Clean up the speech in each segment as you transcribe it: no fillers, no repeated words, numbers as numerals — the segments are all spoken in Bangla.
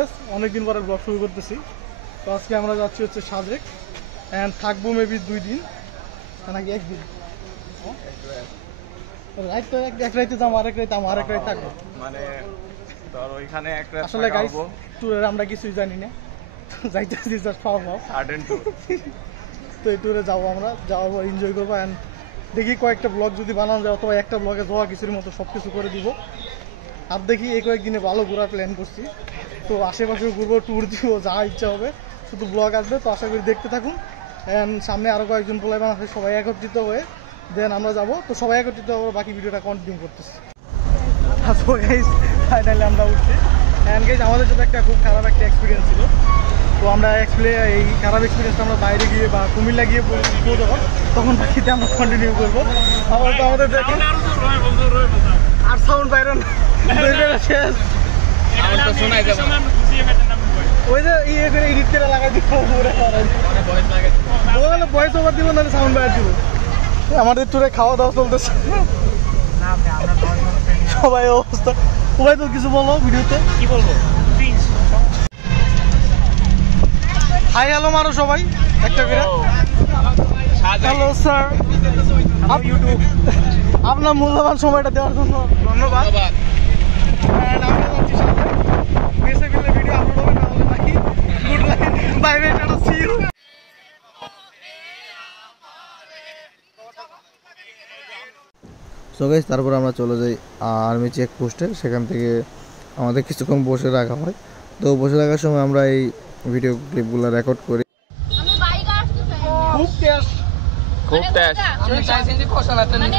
গাইস, অনেকদিন পরে ব্লগ শুরু করতেছি। তো আজকে আমরা যাচ্ছি হচ্ছে সাজেক এন্ড থাকবো মেবি 2 দিন নাকি 1 দিন। রাইট তো এক রাইতে যাবো, আরেক রাইতে থাকবো, মানে তোর ওইখানে এক রাত আসলে গাইস ট্যুরে আমরা কিছুই জানি না, যাইতেছি জাস্ট ফাও সাডেন ট্যুর। তো এই ট্যুরে যাবো, আমরা যাওয়ার পর এনজয় করবো এন্ড দেখি কয়েকটা ব্লগ যদি বানানো যায় অথবা একটা ব্লগে যাওয়া কিছুর মতো সবকিছু করে দিব। আর দেখি এই কয়েকদিনে ভালো ঘোরার প্ল্যান করছি, তো আশেপাশে ঘুরবো, ট্যুর দিব, যা ইচ্ছা হবে, শুধু ব্লগ আসবে। তো আশা করি দেখতে থাকুন এন্ড সামনে আরো কয়েকজন পোলাইবান আছে, সবাই একত্রিত হয়ে দেন আমরা যাবো। তো সবাই একত্রিত হয়ে বাকি ভিডিওটা কন্টিনিউ করতেছি। ফাইনালি আমরা উঠছি এন্ড গাইস আমাদের সাথে একটা খুব খারাপ একটা এক্সপিরিয়েন্স ছিল। তো আমরা এই খারাপ এক্সপিরিয়েন্সটা আমরা বাইরে গিয়ে বা কুমিল্লা গিয়ে বলবো, তখন বাকিতে আমরা কন্টিনিউ করবো। আমাদের দেখেন আর সাউন্ড বাইরে শেষ, ওই যে ইয়ে করে এডিট করে লাগাই দিব, ভয়েস ওভার দিব না সাউন্ড বাইরে দিব। আমাদের টুরে খাওয়া দাওয়া চলতেছে, সবাই অবস্থা। সবাই তো কিছু বলো ভিডিওতে, কি বলবো? হাই হ্যালো মারো সবাই একটা করে। হ্যালো স্যার, আপনার মূল্যবান সময়টা দেওয়ার জন্য ধন্যবাদ। ভিডিও আপলোড হবে না হলে নাকি good like, bye bye, tata, see you. So guys তারপর আমরা চলে যাই আর্মি চেকপোস্টে, সেখান থেকে আমাদের কিছুক্ষণ বসে রাখা হয়। তো বসে রাখার সময় আমরা এই ভিডিও ক্লিপগুলো রেকর্ড করি। খুব টেস্ট আমি চাইছেন যে কষালাতে মানে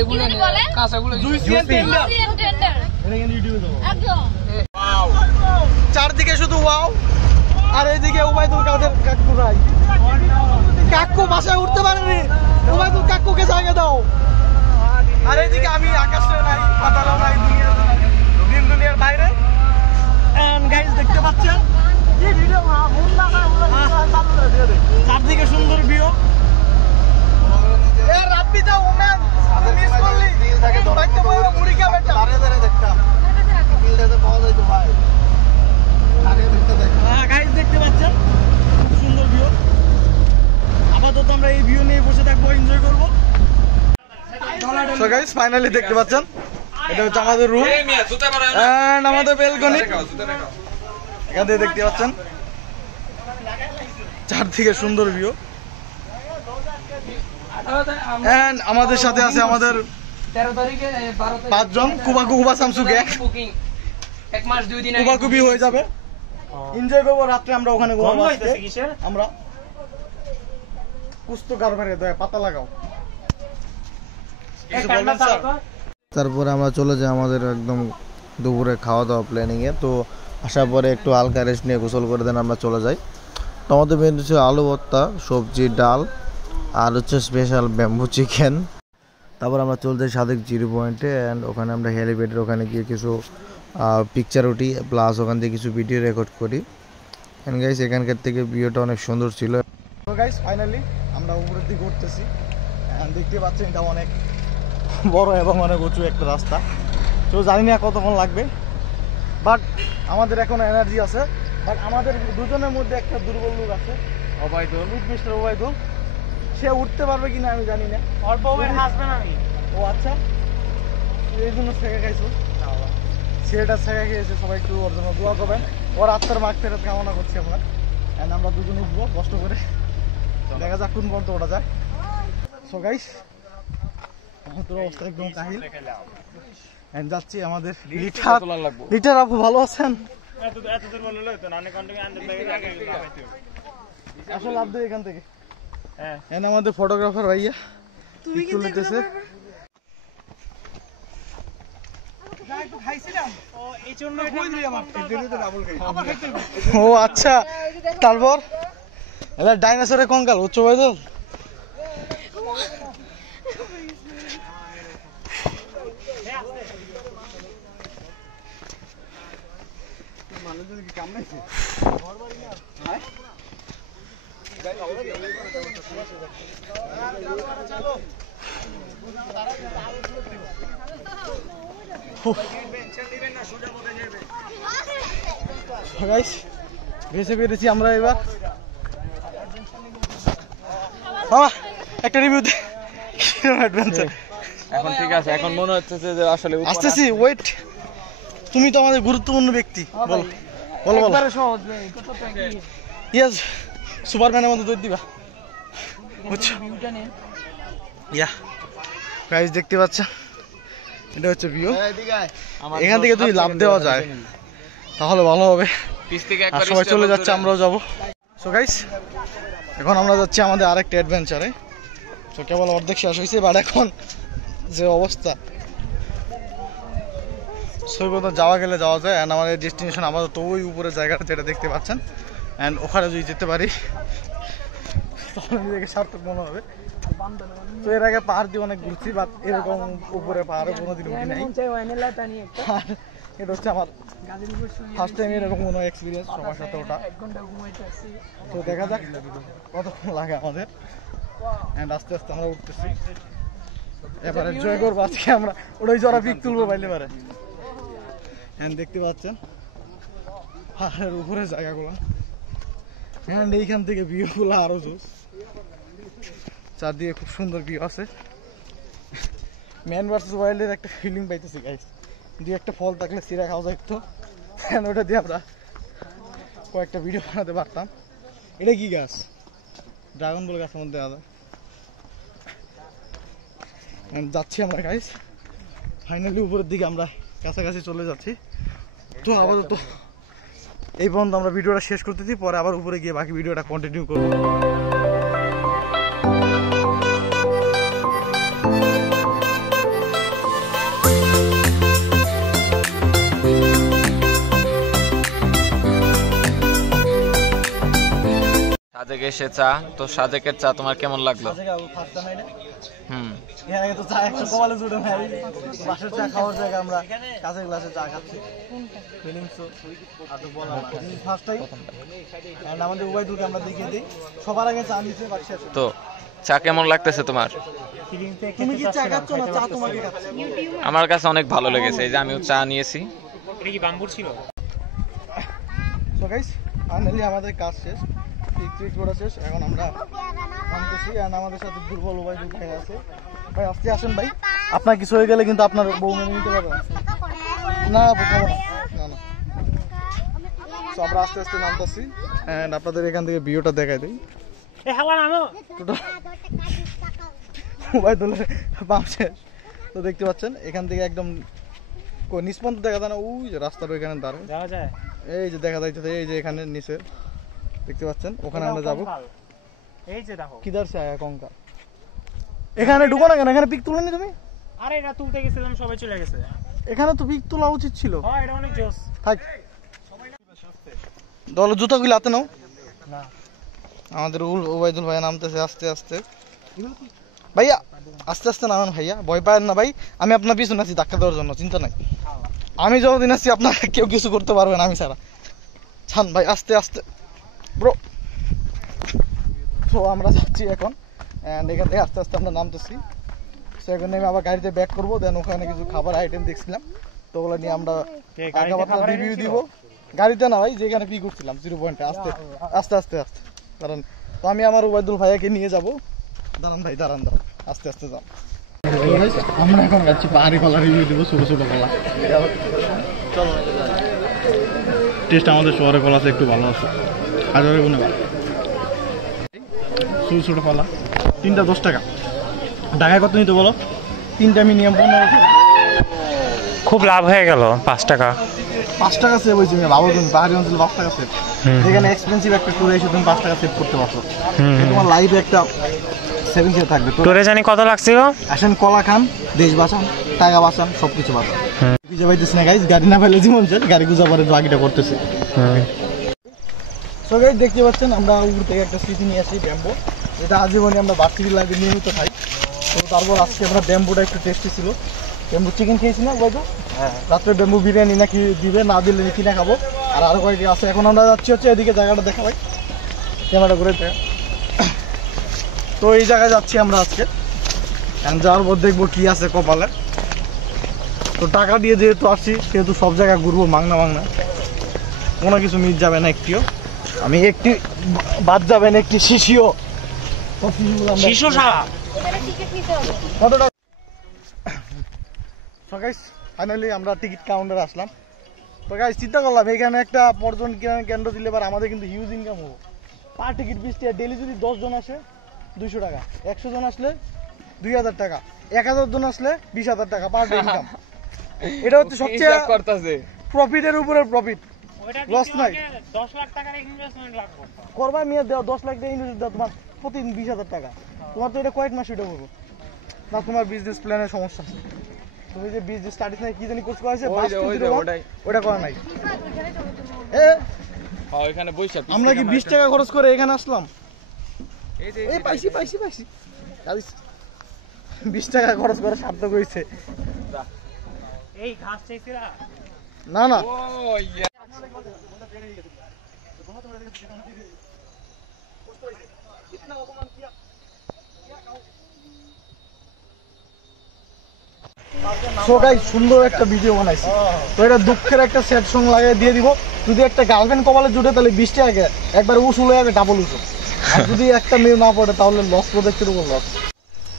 এগুলো বলে কাঁচাগুলো জুসি টেন্ডার এটা কিন্তু ইউটিউবে দাও একদম। ওয়াও, চারদিকে শুধু ওয়াও, আর এইদিকে ওবাইদুল কাদের কাকু রাই, কাকু বাসায় উঠতে পারেনি, ওবাইদুল কাকুকে জায়গা দাও। আর এইদিকে আমি আকাশে নাই, পাতালও নাই, দুনিয়ার বাইরে। এন্ড গাইস দেখতে পাচ্ছেন এই ভিডিও চারদিকে সুন্দর ভিউ। এ রাব্বিটা ওম্যান মিস করলি দিল থেকে তো বাইতে বড় মুড়ি কা বেটা দাঁড়ে দাঁড়ে দেখতাম দিলটাতে পাওয়া যাইতো ভাই, আগে দেখতে দেখ। হ্যাঁ গাইস দেখতে পাচ্ছেন সুন্দর ভিউ। আপাতত আমরা এই ভিউ নিয়ে বসে থাকবো, এনজয় করব। সো গাইস ফাইনালি দেখতে পাচ্ছেন এটা হচ্ছে আমাদের রুম এন্ড আমাদের বেলকনি। এখান থেকে দেখতে পাচ্ছেন চারদিকে সুন্দর ভিউ এন্ড আমাদের সাথে আছে আমাদের 13 তারিখে 5 জন কুবা সামসু গ্যাং, এক মাস 2 দিন কুবি হয়ে যাবে। এনজয় করব, রাতে আমরা ওখানে ঘুমাবো। আমরা কুস্তো কারবারে দয়া পাতা লাগাও। তারপরে আমরা চলে যাই আমাদের একদম দুপুরে খাওয়া দাওয়া প্ল্যানিংয়ে। তো আসার পরে একটু হালকা রেস্ট নিয়ে গোসল করে দেন আমরা চলে যাই। তো আমাদের মেনু ছিল আলু ভর্তা, সবজি, ডাল আর হচ্ছে স্পেশাল ব্যাম্বু চিকেন। তারপর আমরা চলে যাই সাদেক জিরো পয়েন্টে অ্যান্ড ওখানে আমরা হেলিপ্যাডের ওখানে গিয়ে কিছু পিকচার উঠি, প্লাস ওখান থেকে কিছু ভিডিও রেকর্ড করি। অ্যান্ড গাইস এখানকার থেকে ভিউটা অনেক সুন্দর ছিল। তো গাইস ফাইনালি আমরা উপরের দিকে উঠতেছি এন্ড দেখতে পাচ্ছেন এটা অনেক বড় এবং অনেক উঁচু একটা রাস্তা। তো জানি না কতক্ষণ লাগবে, বাট আমাদের এখন এনার্জি আছে। বাট আমাদের দুজনের মধ্যে একটা দুর্বল লোক আছে, ওবাইদুল, মিস্টার ওবাইদুল। সে উঠতে পারবে কিনা আমি জানি না। অল্প ওয়েট হাসবেন আমি। ও আচ্ছা, এই জন্য ছেঁকে খাইছো? ছেলেটা ছেঁকে খেয়েছে, সবাই একটু ওর জন্য দোয়া করবেন। ওর আত্মার মাগ ফেরত কামনা করছি আমরা। এন্ড আমরা দুজন উঠবো কষ্ট করে, দেখা যাক কোন পর্যন্ত ওটা যায়। সো গাইস আমাদের অবস্থা একদম কাহিল এন্ড যাচ্ছি আমাদের লিটার আপু ভালো আছেন? আসলে লাভ দেয় এখান থেকে। হ্যাঁ আমাদের ফটোগ্রাফার ভাইয়া পিকচার নিতেছে। ও আচ্ছা, তারপর ডাইনোসরের কঙ্কাল উচ্চ বয়দল। মানুষজন কি কামড়াইছে? গাইস ভেসে পেরেছি আমরা এবার। বাবা একটা রিভিউ দে অ্যাডভেঞ্চার। এখন ঠিক আছে, এখন মনে হচ্ছে যে আসলে আসতেছি, ওয়েট। তুমি তো আমাদের গুরুত্বপূর্ণ ব্যক্তি, বলো বলো বলো। ইয়েস, সুপারম্যানের মতো দৌড় দিবা, বুঝছো? ইয়া গাইস দেখতে পাচ্ছ, এটা হচ্ছে ভিউ। এখান থেকে যদি লাভ দেওয়া যায় তাহলে ভালো হবে। আর সবাই চলে যাচ্ছে, আমরাও যাবো। সো গাইস এখন আমরা যাচ্ছি আমাদের আরেকটা অ্যাডভেঞ্চারে। তো কেবল অর্ধেক শেষ হয়েছে, বাট এখন যে অবস্থা সৈকতে যাওয়া গেলে যাওয়া যায়। অ্যান্ড আমাদের ডেস্টিনেশন আপাতত ওই উপরে জায়গাটা যেটা দেখতে পাচ্ছেন। অ্যান্ড ওখানে যদি যেতে পারি তাহলে নিজেকে সার্থক মনে হবে। তো এর আগে পাহাড় দিয়ে অনেক ঘুরছি, বাট এরকম উপরে পাহাড়ে কোনোদিন উঠি নাই। আর এটা হচ্ছে আমার ফার্স্ট টাইম এরকম কোনো এক্সপিরিয়েন্স সবার সাথে ওটা। তো দেখা যাক কতক্ষণ লাগে আমাদের। অ্যান্ড আস্তে আস্তে আমরা উঠতেছি, এবারে এনজয় করবো আজকে আমরা। ওটাই জরা পিক তুলবো বাইলে পারে। অ্যান্ড দেখতে পাচ্ছেন পাহাড়ের উপরে জায়গাগুলো। অ্যান্ড এইখান থেকে ভিউগুলো আরো জোস, চারদিকে খুব সুন্দর ভিউ আছে। ম্যান ভার্সেস ওয়াইল্ডের একটা ফিলিং পাইতেছি গাইস। দুই একটা ফল থাকলে সিরা খাওয়া যাইতো, ওটা দিয়ে আমরা কয়েকটা ভিডিও বানাতে পারতাম। এটা কি গাছ? ড্রাগন বল গাছের মধ্যে আলাদা। যাচ্ছি আমরা গাইস, ফাইনালি উপরের দিকে আমরা কাছাকাছি চলে যাচ্ছি। তো আপাতত এই পর্যন্ত আমরা ভিডিওটা শেষ করতেছি, পরে আবার উপরে গিয়ে বাকি ভিডিওটা কন্টিনিউ করবো। সাজেক এসে চা, তো সাজেকের চা তোমার কেমন লাগলো? এখানে তো চা একশো কমালে জুড়ে নাই, বাসার চা খাওয়ার জায়গা আমরা কাঁচের গ্লাসে চা খাচ্ছি। ফার্স্ট টাইম আমাদের উবাইদুলকে আমরা দেখিয়ে দিই, সবার আগে চা নিচ্ছে। তো চা কেমন লাগতেছে তোমার? তুমি কি চা খাচ্ছ না চা তোমাকে খাচ্ছ? আমার কাছে অনেক ভালো লেগেছে, এই যে আমিও চা নিয়েছি। এটা কি বাম্বুর ছিল? সো গাইস ফাইনালি আমাদের কাজ শেষ, পিকনিক করা শেষ। এখন আমরা নামতেছি। আর আমাদের সাথে দুর্বল উবাইদুল ভাই আছে। ভাই আজকে আসেন ভাই, আপনার কিছু হয়ে গেলে কিন্তু আপনার বউ মেনে নিতে পারবে না। না না, তো আমরা আস্তে আস্তে নামতেছি। অ্যান্ড আপনাদের এখান থেকে ভিউটা দেখাই দিই। উবাইদুলের পাম্প শেষ। তো দেখতে পাচ্ছেন এখান থেকে একদম নিষ্পন্ত দেখা যায় না, ওই যে রাস্তার ওইখানে দাঁড়ায় যাওয়া যায়। এই যে দেখা যাইতেছে, এই যে এখানে নিচে দেখতে পাচ্ছেন, ওখানে আমরা যাবো। এই যে দেখো কিদার সে আয়া কঙ্কাল। এখানে ঢুকো না কেন? এখানে পিক তুলনি তুমি? আরে এটা তুলতে গেছিলাম, সবাই চলে গেছে। এখানে তো পিক তোলা উচিত ছিল। হ্যাঁ এটা অনেক জোস। থাক, দল জুতাগুলো হাতে নাও। না আমাদের ওবাইদুল ভাইয়া নামতেছে আস্তে আস্তে। ভাইয়া আস্তে আস্তে নামেন ভাইয়া, ভয় পায়েন না ভাই। আমি আপনার পিছনে আছি ধাক্কা দেওয়ার জন্য, চিন্তা নাই। আমি যতদিন আছি আপনার কেউ কিছু করতে পারবে না আমি ছাড়া। ছান ভাই আস্তে আস্তে ব্রো। তো আমরা যাচ্ছি এখন, অ্যান্ড এখান থেকে আস্তে আস্তে আমরা নামতেছি। সো এখন নেমে আবার গাড়িতে ব্যাক করবো। দেন ওখানে কিছু খাবার আইটেম দেখছিলাম, তো ওগুলো নিয়ে আমরা রিভিউ দিব। গাড়িতে না ভাই, যেখানে পিক করছিলাম 0 পয়েন্টে। আস্তে আস্তে আস্তে আস্তে কারণ তো আমি আমার ওবাইদুল ভাইয়াকে নিয়ে যাবো। দাঁড়ান ভাই, দাঁড়ান দাঁড়ান, আস্তে আস্তে যান। আমরা এখন যাচ্ছি পাহাড়ি কলা রিভিউ দিব, ছোটো ছোটো কলা। চলো, টেস্ট আমাদের শহরের কলা একটু ভালো আছে, হাজারের গুণে ভালো। ছোটো ছোটো কলা, 3টা 10 টাকা। ঢাকায় কত নিতে বলো? 3টা মিনিমাম 15 টাকা। খুব লাভ হয়ে গেল। 5 টাকা 5 টাকা সেভ হয়েছে। ভাবো তুমি পাহাড়ি অঞ্চলে 5 টাকা সেভ, যেখানে এক্সপেন্সিভ একটা ট্যুরে এসে তুমি 5 টাকা সেভ করতে পারছো। তোমার লাইফে একটা সেভিংস থাকবে। তোরে জানি কত লাগছিল। আসেন কলা খান, দেশ বাঁচান, টাকা বাঁচান, সবকিছু বাঁচান। খুঁজে পাইতেছি না গাইজ, গাড়ি না পাইলে জীবন শেষ। গাড়ি খুঁজে পরে বাকিটা করতেছি। সো গাইজ দেখতে পাচ্ছেন আমরা উপর থেকে একটা স্মৃতি নিয়ে আসি, ব্যাম্বো, যেটা আজীবনে আমরা ভার্সিটি লাইফে নিয়মিত খাই। তো তারপর আজকে আমরা ব্যাম্বোটা একটু টেস্টি ছিল। ব্যাম্বু চিকেন খেয়েছি না বলতো, রাত্রে ব্যাম্বু বিরিয়ানি না কি দিবে, না দিলে কিনে খাবো। আর আরো কয়েকটি আছে। এখন আমরা যাচ্ছি হচ্ছে এদিকে, জায়গাটা দেখা ভাই, ক্যামেরা করে দেখা। তো এই জায়গায় যাচ্ছি আমরা আজকে, যাওয়ার পর দেখবো কি আছে কপালে। তো টাকা দিয়ে যেহেতু আসছি সেহেতু সব জায়গায় ঘুরবো মাংনা মাংনা। কোনো কিছু মিস যাবে না একটিও, আমি একটি বাদ যাবে না একটি শিশিও। শিশু সারা কত টাকা? সো গাইস ফাইনালি আমরা টিকিট কাউন্টারে আসলাম। তো গাইস চিন্তা করলাম এখানে একটা পর্যটন কেন্দ্র দিলে এবার আমাদের কিন্তু হিউজ ইনকাম হবো। পার টিকিট 20 টাকা, ডেলি যদি 10 জন আসে 200 টাকা, 100 জন আসলে 2000 টাকা, 1000 জন আসলে 20,000 টাকা পার ডে ইনকাম। এটা হচ্ছে সবচেয়ে প্রফিটের উপরে প্রফিট, লস নাই। 10 লাখ টাকার ইনভেস্টমেন্ট লাগবে করবা মিয়া দেও 10 লাখ টাকা ইনভেস্ট দাও, তোমার প্রতিদিন 20,000 টাকা। তোমার তো এটা কয়েক মাস এটা করবো না, তোমার বিজনেস প্ল্যানের সমস্যা আছে। তুমি যে বিজনেস স্টাডিজ নাই কি জানি কোর্স করেছে ওটা করা নাই। ওইখানে বইসা আমরা কি 20 টাকা খরচ করে এখানে আসলাম? এই পাইছি 20 টাকা খরচ করে সার্থক হয়েছে। এই ঘাস চাইছিলা না না সো গাইস সুন্দর একটা ভিডিও বানাইছি। তো এটা দুঃখের একটা স্যাড সং লাগিয়ে দিয়ে দিব। যদি একটা গার্লফ্রেন্ড কপালে জুটে তাহলে 20 টাকা একবার উসুল হয়ে যাবে, ডাবল উসুল। আর যদি একটা মেয়ে না পড়ে তাহলে লস প্রজেক্টের উপর লস।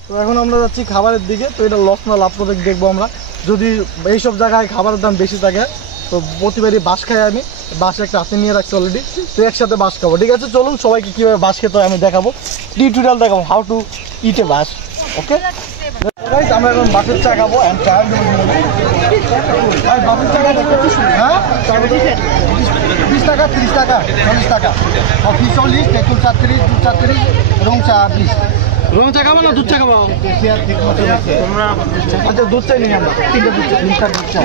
তো এখন আমরা যাচ্ছি খাবারের দিকে। তো এটা লস না লাভ প্রজেক্ট দেখবো আমরা। যদি এইসব জায়গায় খাবারের দাম বেশি থাকে তো প্রতিবারই বাস খাই আমি, বাসে একটা হাতে নিয়ে রাখছি অলরেডি। তো একসাথে বাস খাবো, ঠিক আছে? চলুন সবাইকে কীভাবে বাস খেতে হয় আমি দেখাবো, টিউটোরিয়াল দেখাবো, হাউ টু ইট এ বাস। ওকে আমরা এখন বাসের চা খাবো। বাসের চা খাবো, হ্যাঁ 20 টাকা, 30 টাকা, 40 টাকা, কফি 40, তেঁতুল 34, দুধ 34, রং চা 20। রং চা খাবো না দুধ চা খাবো? তোমরা আচ্ছা দুধ চাই নিই আমরা, 3টা দুধ চা, 3টা দুধ চা।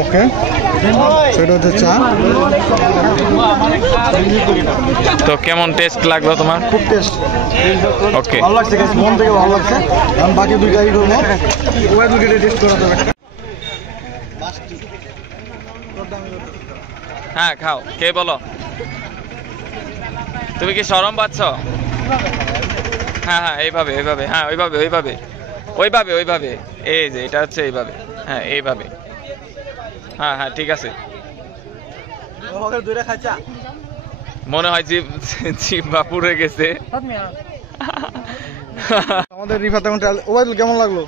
ওকে সেটা হচ্ছে চা। তো কেমন টেস্ট লাগলো তোমার? খুব টেস্ট, ওকে, ভালো লাগছে, মন থেকে ভালো লাগছে। আমি বাকি দুইটাই করবো, ওই দুইটা টেস্ট করা যাবে। হ্যাঁ খাও, কে বলো? তুমি কি শরম পাচ্ছ? হ্যাঁ হ্যাঁ এইভাবে এইভাবে, হ্যাঁ ওইভাবে ওইভাবে ওইভাবে ওইভাবে, এই যে এটা হচ্ছে এইভাবে, হ্যাঁ এইভাবে, হ্যাঁ হ্যাঁ ঠিক আছে। মনে হয় জিহ্বা পুড়ে গেছে। আমাদের রিফাত এখন ওবায়দুল কেমন লাগলো?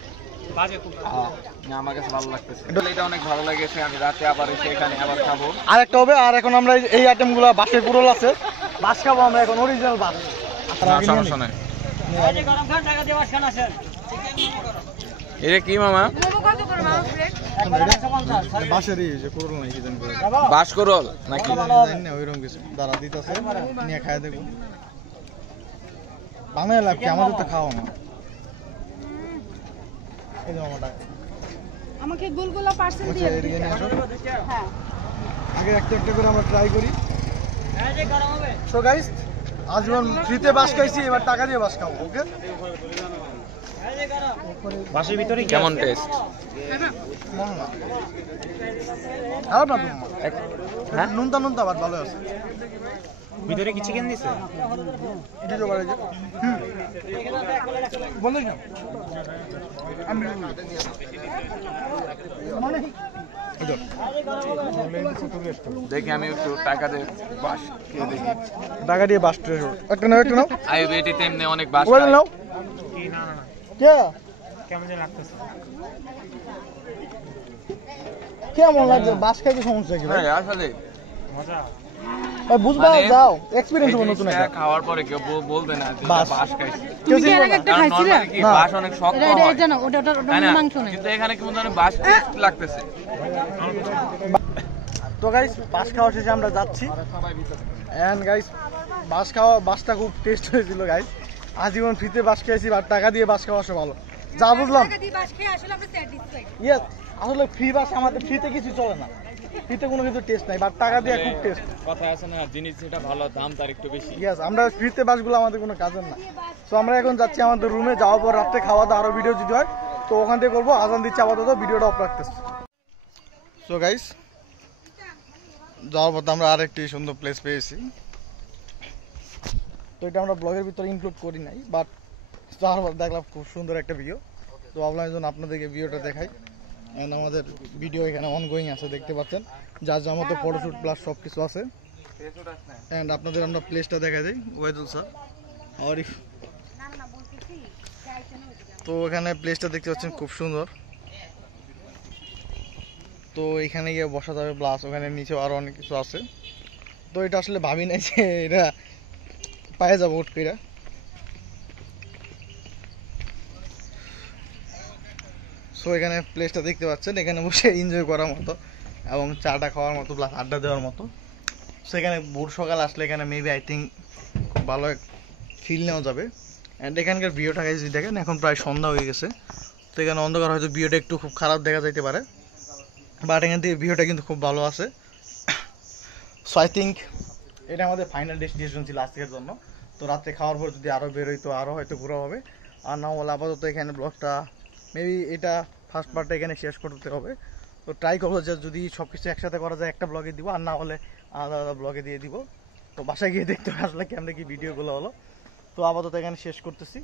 আমার কাছে ভালো লাগতেছে, এটা অনেক ভালো লেগেছে। আমি রাতে আবার এসে এখানে আবার খাবো। আর একটা হবে। আর এখন আমরা এই আইটেমগুলো বাসের পুরোল আছে, বাস খাবো আমরা এখন, অরিজিনাল বাস। সমস্যা নাই। এটা কি মামা? বাসেরই যে পুরোল নাই, কি জানি করে বাস করল নাকি জানি না, ওইরকম কিছু দাঁড়া দিতেছে, নিয়ে খাই দেখবো। বানায় লাভ কি, আমাদের তো খাওয়া না। এই যে মামাটা আমাকে গুলগুলা পার্সেল আচ্ছা দিয়ে এদিকে নিয়ে আসো। হ্যাঁ আগে একটা একটা করে আমরা ট্রাই করি। সো গাইস আজীবন ফ্রিতে বাস খাইছি, এবার টাকা দিয়ে বাস খাবো। ওকে বাসের ভিতরে কেমন টেস্ট? খারাপ না তোমার, নুনতা নুনতা বাট ভালো আছে। ভিতরে কি চিকেন দিছে? দিতে পারে যে বলিস না আমি মানে দেখি আমি একটু টাকা দিয়ে বাস খেয়ে দেখি। টাকা দিয়ে বাস ট্রেস একটা নাও, একটা নাও। আই বেটিতে এমনি অনেক বাস ওই নাও। কি না না না কে কেমন যেন লাগতেছে? কেমন লাগছে বাস খাইতে? সমস্যা কি ভাই? হ্যাঁ আসলে মজা। ভাই বুঝবা মানে যাও, এক্সপেরিয়েন্স হবে নতুন একটা। খাওয়ার পরে কেউ বলবে না যে বাস। বাস খাইছি। কেউ চিনবে না। কারণ normally কি না। বাস অনেক শক্ত এটা হয়, জানো ওটা ওটা তাই না? মাংস না কিন্তু এখানে কেমন ধরনের বাস টেস্ট লাগতেছে। তো গাইস বাস খাওয়া শেষে আমরা যাচ্ছি। এন্ড গাইস বাসটা খুব টেস্ট হয়েছিল গাইস। আজীবন ফ্রিতে বাস খেয়েছি, আর টাকা দিয়ে বাস খাওয়া আসলে ভালো। যা বুঝলাম টাকা দিয়ে বাস খেয়ে আসলে আমরা স্যাটিসফাইড। ইয়েস, আসলে ফ্রি বাস আমাদের ফ্রিতে কিছু চলে না। ফ্রিতে কোনো কিছু টেস্ট নাই, বাট টাকা দিয়ে খুব টেস্ট। কথা আছে না, জিনিস যেটা ভালো দাম তার একটু বেশি। ইয়েস, আমরা ফ্রিতে বাসগুলো আমাদের কোনো কাজের না। সো আমরা এখন যাচ্ছি আমাদের রুমে, যাওয়ার পর রাত্রে খাওয়া দাওয়া আরও ভিডিও যদি হয় তো ওখান থেকে করবো। আজান দিচ্ছে আপাতত, ভিডিওটা অফ রাখতেছি। সো গাইস, যাওয়ার পর আমরা আর একটি সুন্দর প্লেস পেয়েছি। তো এটা আমরা ব্লগের ভিতরে ইনক্লুড করি নাই, বাট যাওয়ার পর দেখলাম খুব সুন্দর একটা ভিডিও। তো ভাবলাম এই জন্য আপনাদেরকে ভিডিওটা দেখাই। অ্যান্ড আমাদের ভিডিও এখানে অনগোয়িং আছে, দেখতে পাচ্ছেন, যার যার মতো ফটোশ্যুট প্লাস সব কিছু আছে। অ্যান্ড আপনাদের আমরা প্লেসটা দেখা যাই, ওয়েদুল স্যার আরিফ। তো এখানে প্লেসটা দেখতে পাচ্ছেন খুব সুন্দর। তো এখানে গিয়ে বসা যাবে, প্লাস ওখানে নিচেও আরও অনেক কিছু আছে। তো এটা আসলে ভাবি নাই যে এটা পায়ে যাবো উঠ করে। সো এখানে প্লেসটা দেখতে পাচ্ছেন, এখানে বসে এনজয় করার মতো এবং চাটা খাওয়ার মতো প্লাস আড্ডা দেওয়ার মতো। সো এখানে ভোর সকাল আসলে এখানে মেবি আই থিঙ্ক খুব ভালো ফিল নেওয়া যাবে। অ্যান্ড এখানকার ভিউটা যদি দেখেন, এখন প্রায় সন্ধ্যা হয়ে গেছে। তো এখানে অন্ধকার, হয়তো ভিউটা একটু খুব খারাপ দেখা যাইতে পারে, বাট এখান থেকে ভিউটা কিন্তু খুব ভালো আছে। সো আই থিঙ্ক এটা আমাদের ফাইনাল ডেস্টিনেশন ছিল আজকের জন্য। তো রাত্রে খাওয়ার পর যদি আরও বেরোই তো আরও হয়তো ঘোরা হবে, আর না হলে আপাতত এখানে ব্লগটা মেবি এটা ফার্স্ট পার্টটা এখানে শেষ করতে হবে। তো ট্রাই করবো যে যদি সব কিছু একসাথে করা যায় একটা ব্লগে দিব, আর না হলে আলাদা আলাদা ব্লগে দিয়ে দিব। তো বাসায় গিয়ে দেখতে হবে আসলে কেমন কি ভিডিওগুলো হলো। তো আপাতত এখানে শেষ করতেছি।